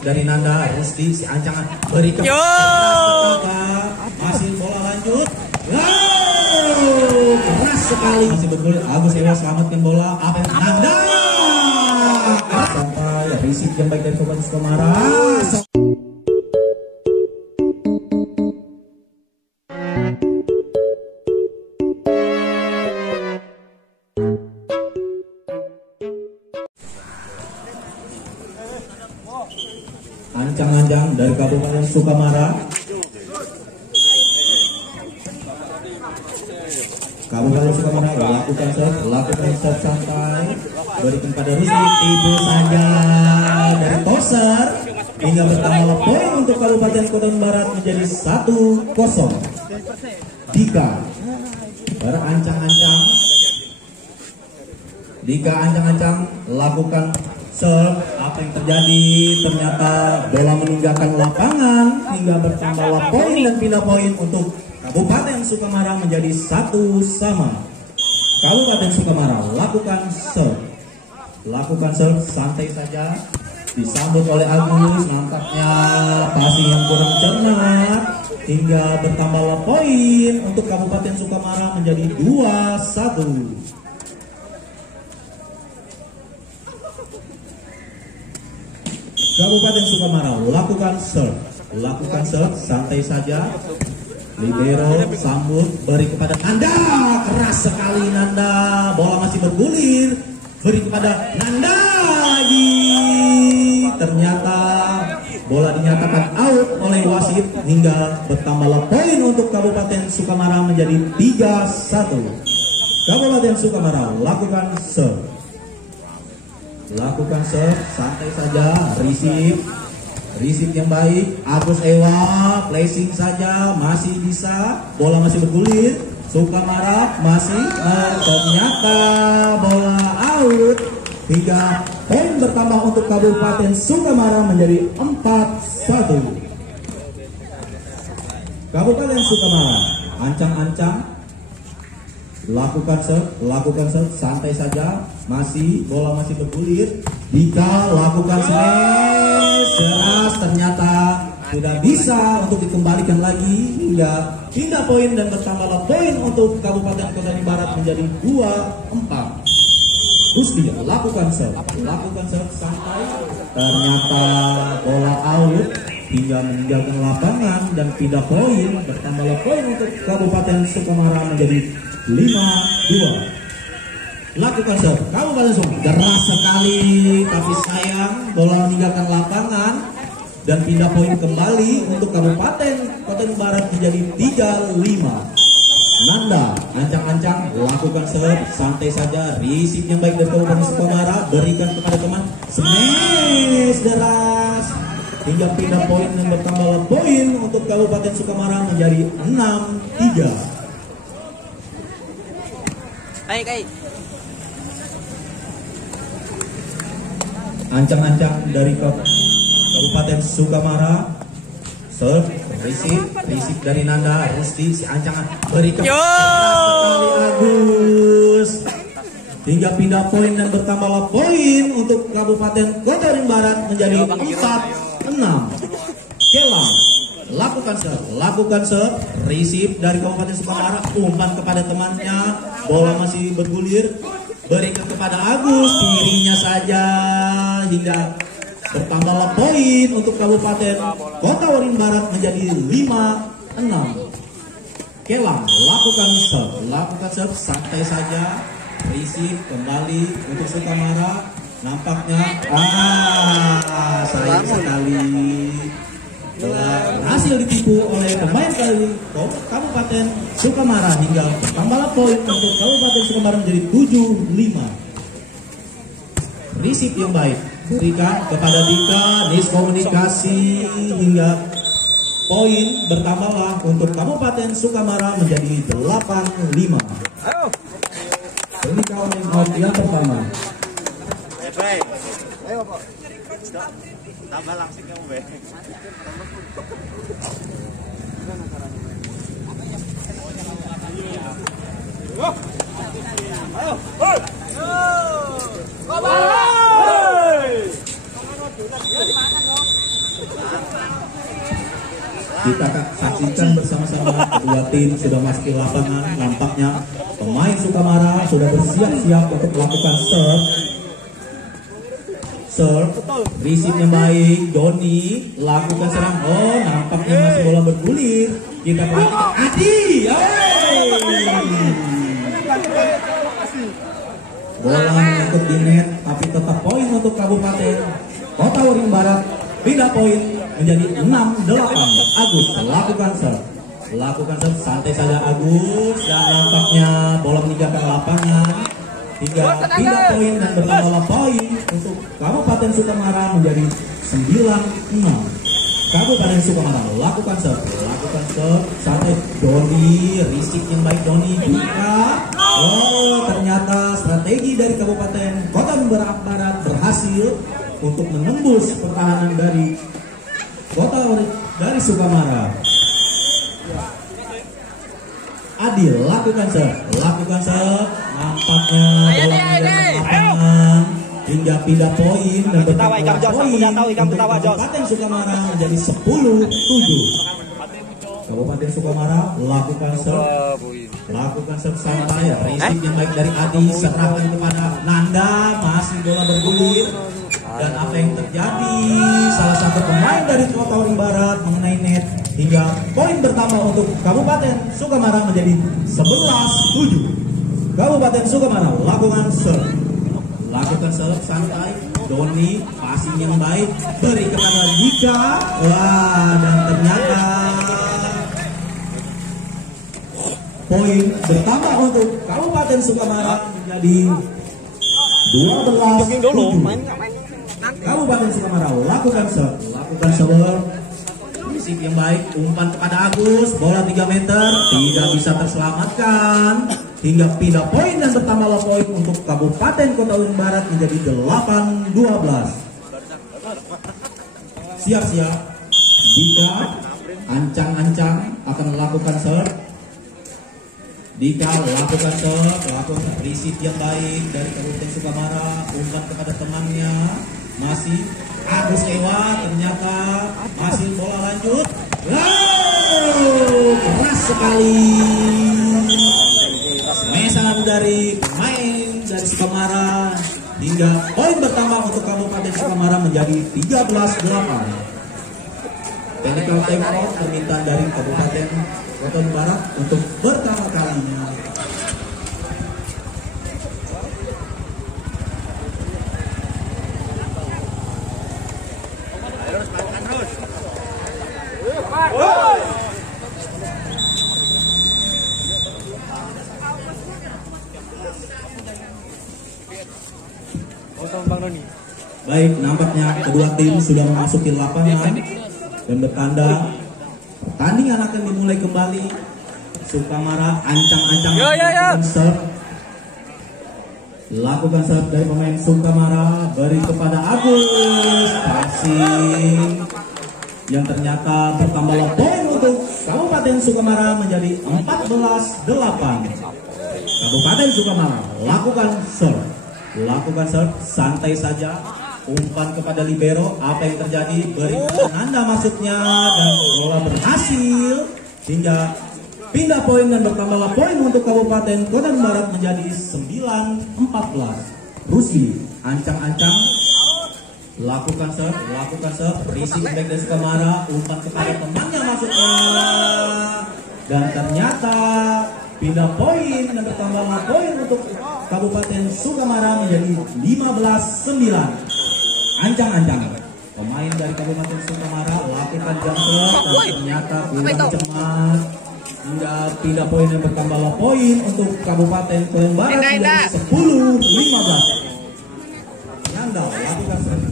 dari Nanda, Rusti, si Ancangan berikan. Masih bola lanjut. Wow, keras sekali. Masih bergulir. Agus Ewa selamatkan bola. Apa yang Nanda? Sampai risik yang baik dari Kabupaten Sukamara. Ancang-ancang dari Kabupaten Sukamara. Kabupaten Sukamara lakukan serve santai, berikan pada Rusdi, tipu saja dari Toser hingga bertambah poin untuk Kabupaten Kota Barat menjadi 1-0. Dika berancang-ancang. Dika ancang-ancang lakukan serve. Apa yang terjadi? Ternyata bola meninggalkan lapangan hingga bertambah poin dan pindah poin untuk Kabupaten Sukamara menjadi 1-1. Kabupaten Sukamara lakukan serve santai saja, disambut oleh Agus. Nampaknya passing yang kurang cermat hingga bertambah poin untuk Kabupaten Sukamara menjadi 2-1. Kabupaten Sukamara lakukan serve santai saja. Libero sambut, beri kepada Nanda, keras sekali Nanda, bola masih bergulir, beri kepada Nanda lagi. Ternyata bola dinyatakan out oleh wasit hingga bertambah poin untuk Kabupaten Sukamara menjadi 3-1. Kabupaten Sukamara lakukan serve santai saja, receive yang baik. Agus Ewa placing saja, masih bisa, bola masih bergulir. Sukamara masih, ternyata bola out hingga poin bertambah untuk Kabupaten Sukamara menjadi 4-1. Kabupaten Sukamara ancang-ancang, lakukan serve santai saja, masih bola masih bergulir. Dika lakukan smash deras, ternyata tidak bisa untuk dikembalikan lagi hingga pindah poin dan bertambah poin untuk Kabupaten Kota Barat menjadi 2-4. Rusdi lakukan serve santai, ternyata bola out hingga meninggalkan lapangan dan pindah poin, bertambah poin untuk Kabupaten Sukamara menjadi 5-2. Lakukan serve Kabupaten Sukamara, deras sekali tapi sayang bola meninggalkan lapangan dan pindah poin kembali untuk Kabupaten Kota Barat menjadi 3-5. Nanda ancang-ancang lakukan serve santai saja, receive yang baik dari Kabupaten Sukamara, berikan kepada teman, smash deras hingga pindah poin dan bertambah poin untuk Kabupaten Sukamara menjadi 6-3. Baik. Ancang-ancang dari Kabupaten Sukamara, serve, receive dari Nanda, Rusti, si Ancangan berikan sekali Agus hingga pindah poin dan bertambah poin untuk Kabupaten Kota Barat menjadi 4-6. Kelang lakukan serve, receive dari Kabupaten Sukamara, umpan kepada temannya, bola masih bergulir, berikan kepada Agus, kirinya saja hingga bertambah poin untuk Kabupaten Kota Waringin Barat menjadi 5-6. Kelang lakukan serve santai saja, receive kembali untuk Sukamara. Nampaknya sayang sekali berhasil ditipu oleh pemain dari Kabupaten Sukamara hingga bertambah poin untuk Kabupaten Sukamara menjadi 7-5. Receive yang baik, berikan kepada Dika, miskomunikasi hingga poin bertambahlah untuk Kabupaten Sukamara menjadi 8-5. Ini kawan yang pertama. Ayo Pak. Tambah langsung kamu be. Ayo. Ayo. Kita saksikan bersama-sama kedua tim sudah masuk ke lapangan. Nampaknya pemain Sukamara sudah bersiap-siap untuk melakukan serve, receive yang baik. Doni lakukan serang. Oh, nampaknya masih bola bergulir. Kita perhatikan Adi. Bola menyangkut di net, tapi tetap poin untuk Kabupaten Kota Waringin Barat. Pindah poin menjadi 6-8. Agus lakukan serve, santai saja Agus, dan nampaknya bola meninggalkan lapangan hingga pindah poin dan bertambah poin untuk Kabupaten Sukamara menjadi 9-6. Kabupaten Sukamara lakukan serve, santai. Doni, risik yang baik Doni buka. Oh, ternyata strategi dari Kabupaten Kota Waringin Barat berhasil untuk menembus pertahanan dari Sukamara. Adil lakukan serve, nampaknya bola meninggalkan lapangan hingga pindah poin dan bertambah poin untuk Kabupaten Sukamara menjadi 10-7. Kabupaten Sukamara lakukan serve santai, risik yang baik dari Adi, serahkan kepada Nanda, masih bola bergulir. Dan apa yang terjadi, salah satu pemain dari Kota Waringin Barat mengenai net hingga poin bertambah untuk Kabupaten Sukamara menjadi 11-7. Kabupaten Sukamara lakukan serve santai. Doni, passing yang baik, beri kepada Dika. Wah, dan ternyata poin bertambah untuk Kabupaten Sukamara menjadi 12-7. Kabupaten Sukamara lakukan serve, risik yang baik, umpan kepada Agus, bola 3 meter, tidak bisa terselamatkan hingga pindah poin dan bertambah poin untuk Kabupaten Kota Waringin Barat menjadi 8-12. Siap-siap, Dika ancang-ancang akan melakukan serve. Dika lakukan risik yang baik dari Kabupaten Sukamara, umpan kepada temannya, masih Agus Ewa, ternyata masih bola lanjut. Wow, keras sekali smash dari pemain dari Sukamara hingga poin bertambah untuk Kabupaten Sukamara menjadi 13-8. Technical time out permintaan dari Kabupaten Kota Waringin Barat untuk pertama kalinya. Baik, nampaknya kedua tim sudah memasuki lapangan dan bertanda pertandingan akan dimulai kembali. Sukamara ancang-ancang lakukan serve dari pemain Sukamara, beri kepada Agus, passing yang ternyata bertambah poin untuk Kabupaten Sukamara menjadi 14-8. Kabupaten Sukamara lakukan serve, santai saja, umpan kepada libero. Apa yang terjadi? Beri Nanda maksudnya, dan bola berhasil hingga pindah poin dan bertambah poin untuk Kabupaten Kota Waringin Barat menjadi 9-14. Rusli ancang-ancang lakukan serve, risik back dari Sukamara, umpan kepada temannya maksudnya, dan ternyata pindah poin dan bertambah poin untuk Kabupaten Sukamara menjadi 15-9. Ancang-ancang pemain dari Kabupaten Sukamara lakukan jumper dan ternyata kurang cemas hingga pindah poin dan bertambah poin untuk Kabupaten Kota Waringin Barat menjadi 10-15. Nanda lakukan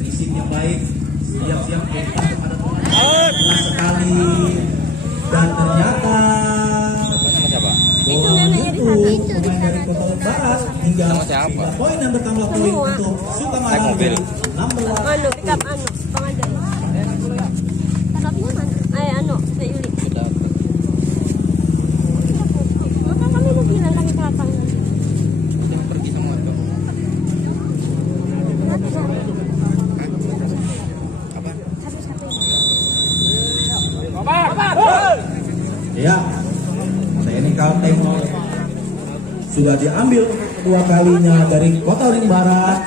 risik yang baik, siap-siap umpan kepada teman, keras sekali, dan ternyata bola menyentuh pemain dari Kota Waringin Barat hingga pindah poin dan bertambah poin untuk Sukamara 16. Ya, TNI Kalteng sudah diambil untuk kedua kalinya dari Kota Ring Barat.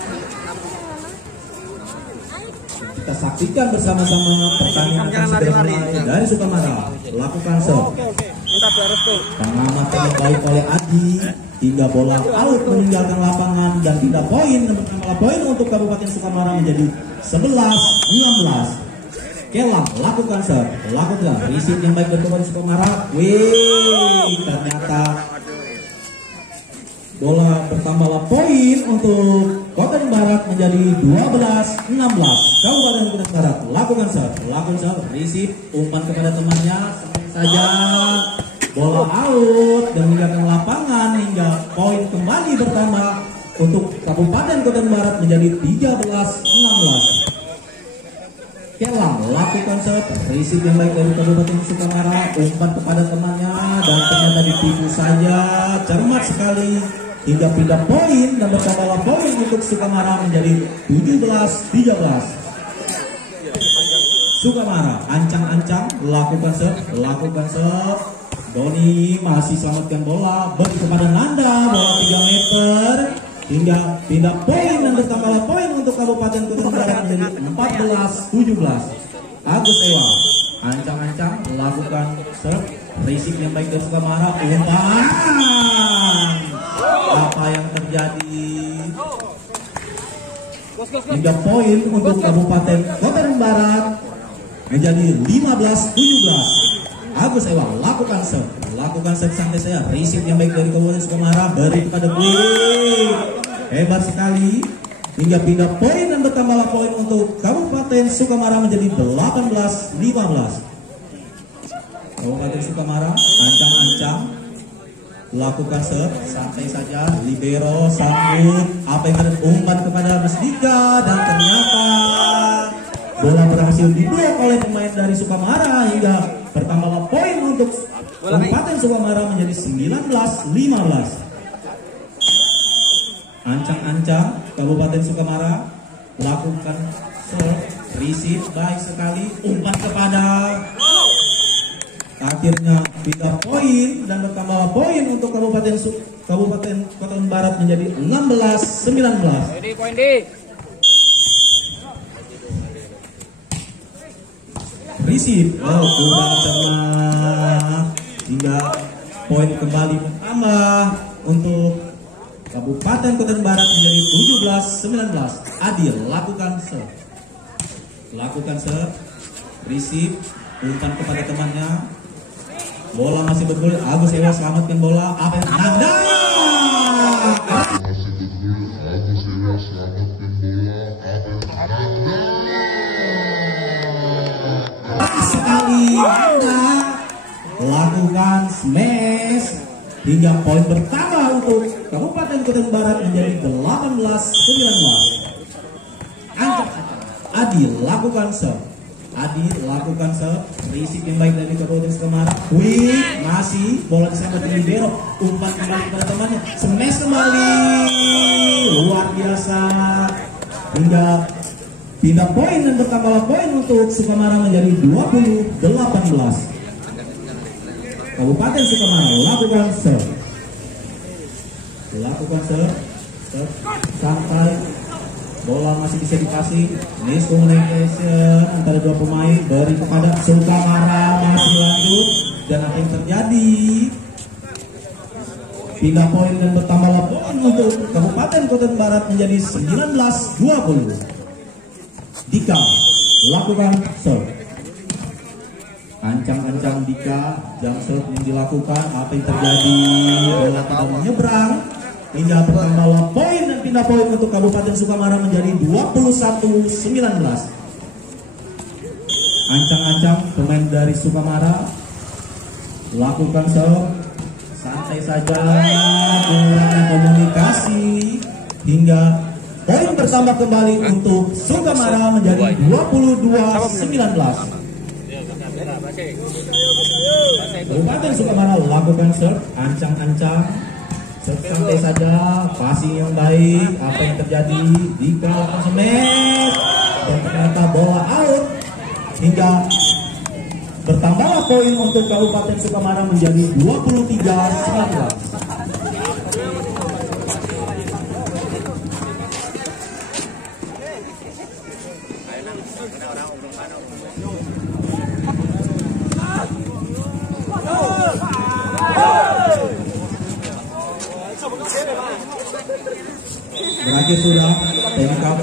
Kita saksikan bersama-sama pertandingan akan segera mulai dari Sukamara. Lakukan serve. Pengamat yang baik oleh Adi hingga bola out meninggalkan lapangan dan tidak poin. Bertambah poin untuk Kabupaten Sukamara menjadi 11-16. Kelang lakukan serve, lakukan receive yang baik dari Kabupaten Sukamara. Wih, ternyata bola bertambahlah poin untuk Kota Barat menjadi 12-16. Kabupaten Kota Barat lakukan serve, receive, umpan kepada temannya saja. Bola out dan meninggalkan lapangan hingga poin kembali bertambah untuk Kabupaten Kota Barat menjadi 13-16. Kelang lakukan serve, receive yang baik dari Kabupaten Sukamara, umpan kepada temannya dan ternyata ditipu saja. Cermat sekali hingga pindah poin dan bertambahlah poin untuk Sukamara menjadi 17-13. Sukamara ancang-ancang lakukan serve. Doni masih selamatkan bola, beri kepada Nanda, bola 3 meter hingga pindah poin dan bertambahlah poin untuk Kabupaten Kota Barat menjadi 14-17. Agus Ewa ancang-ancang lakukan serve, receive yang baik dari Sukamara, umpan. Apa yang terjadi? Hingga poin untuk Kabupaten Kota Barat menjadi 15-17. Agus Ewa lakukan serve sampai saya, receive yang baik dari Kabupaten Sukamara, beri kepada Quick. Hebat sekali hingga pindah poin dan bertambahlah poin untuk Kabupaten Sukamara menjadi 18-15. Kabupaten Sukamara ancang-ancang lakukan serve, santai saja, libero sambut apa yang ada, umpan kepada Musdika dan ternyata bola berhasil diblok oleh pemain dari Sukamara hingga bertambahlah poin untuk Kabupaten Sukamara menjadi 19-15. Ancang-ancang Kabupaten Sukamara lakukan serve, receive baik sekali, umpan kepada, akhirnya pindah poin dan bertambah poin untuk Kabupaten Kota Barat menjadi 16-19. Receive, kurang cermat hingga poin kembali bertambah untuk Kabupaten Kota Barat menjadi 17-19. Adil lakukan serve, receive, umpan kepada temannya, bola masih bergulir. Agus Ewa selamatkan bola, apa yang Nanda sekali Nanda lakukan smash hingga poin bertambah untuk Kabupaten Kota Barat menjadi 18-19. Adil lakukan serve, receive yang baik dari Kabupaten Sukamara. Quick masih bola diselamatkan di libero, umpan kembali kepada temannya, smash kembali, luar biasa hingga pindah poin dan bertambah poin untuk Sukamara menjadi 20-18. Kabupaten Sukamara lakukan serve, santai, bola masih bisa dikasih, miscommunication antara dua pemain, beri kepada Sukamara, masih lanjut dan apa yang terjadi? Pindah poin dan bertambah poin untuk Kabupaten Kota Barat menjadi 19-20. Dika lakukan serve, ancang-ancang Dika, jump serve yang dilakukan, apa yang terjadi? Bola tidak menyeberang hingga bertambah poin dan pindah poin untuk Kabupaten Sukamara menjadi 21-19. Ancang-ancang pemain dari Sukamara lakukan serve, santai saja, kurang komunikasi hingga poin bertambah kembali untuk Sukamara menjadi 22-19. Kabupaten Sukamara lakukan serve, ancang-ancang, santai saja, passing yang baik, apa yang terjadi? Dika lakukan smash dan ternyata bola out hingga bertambah Bertambahlah poin untuk Kabupaten Sukamara menjadi 23-19. Berakhir sudah tembak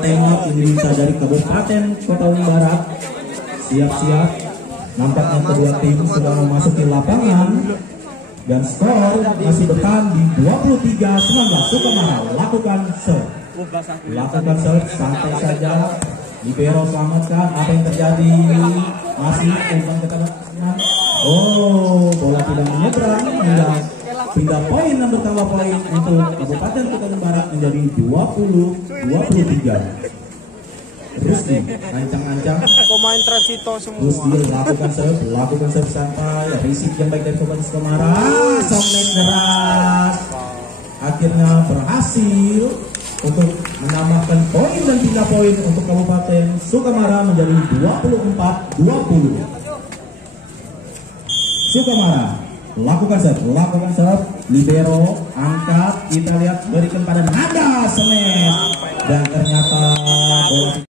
diminta dari Kabupaten Kota Bandung Barat. Siap-siap. Nampaknya kedua tim sudah memasuki lapangan dan skor masih bertahan di 23-19. Sukamara lakukan serve. Lakukan serve, santai saja. Libero selamatkan. Apa yang terjadi? Masih umpan ke tengah. Oh, bola tidak menyeberang. Pindah poin dan bertambah poin untuk Kabupaten Kota Bandung Barat menjadi 20-23. Rusdi ancang-ancang. Pemain transito semua. Rusdi lakukan serve santai. Risik yang baik dari Kabupaten Sukamara. Somnek deras. Akhirnya berhasil untuk menambahkan poin dan pindah poin untuk Kabupaten Sukamara menjadi 24-20. Sukamara lakukan serve, libero angkat, kita lihat berikan pada Nada Semet dan ternyata bola